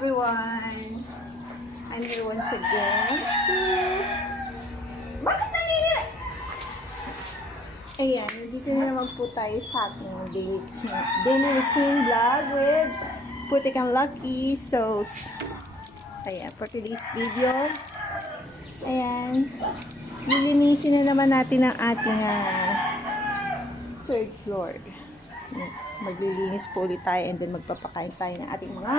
everyone! I'm here once again to... Bakit nangyayari? Ayan, dito na naman po tayo sa ating daily routine vlog with Putik and Lucky. So, ayan, for today's video, ayan, lilinisin na naman natin ang ating third floor. Maglilinis po ulit tayo and then magpapakain tayo ng ating mga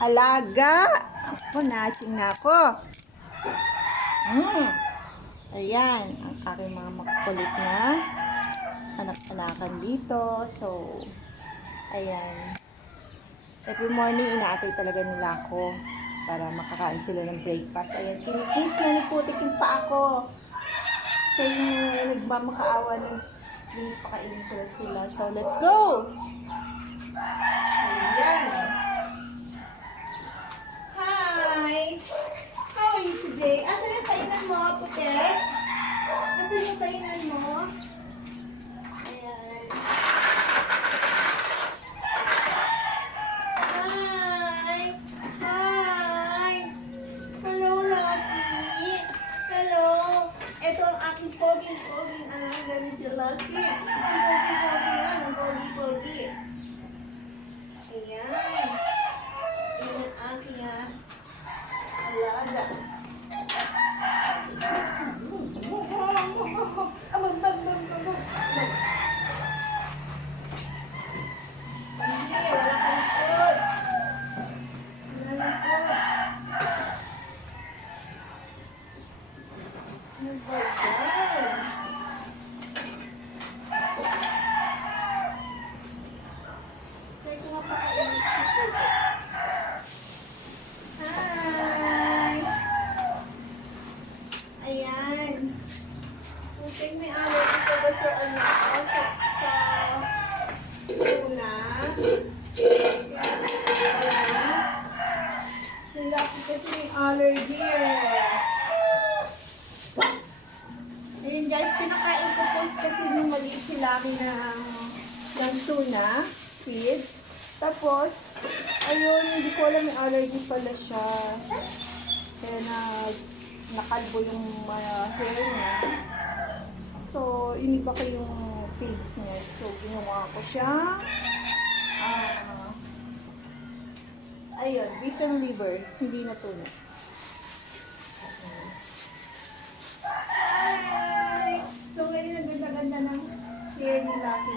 alaga. Ako, naching na ako. Ayan, ang aking mga makukulit na anak-anakan dito. So, ayan. Every morning, inaatay talaga nila ako para makakain sila ng breakfast. Ayan, kinikis na ni Putik yung pa ako. Sa inyo, nagmamakaawa ng please, pakainin ko na sila. So, let's go! Ayan. Hi! How are you today? Asan yung kainan mo, Putik? Asan yung kainan mo? Ayan. Hi! Hi! Hello, Lucky! Hello! Ito ang aking poging-poging ganun si Lucky. Poging-poging yan, ang pogi-pogi. Ayan. Ayan ang aking alaga. Hindi, wala kang food. Wala kang food. Ano ba yan? Kaya ko mapakainin si Putik. Hi! Ayan. Putik, may allergy ka ba sa ano ko? Sa tuna? Sila kasi may allergy Ayun guys, pinakain ko po kasi nung maliit sila akin ng tuna, feed. Tapos, ayun, hindi ko alam may allergy pala siya. Kaya nakalbo yung hair niya. So, iniba ko yung feeds niya. So, ginawa ko siya. Ayun, beef and liver, hindi na tuna. Hi! So, ngayon ang ganda-ganda ng hair ni Lucky.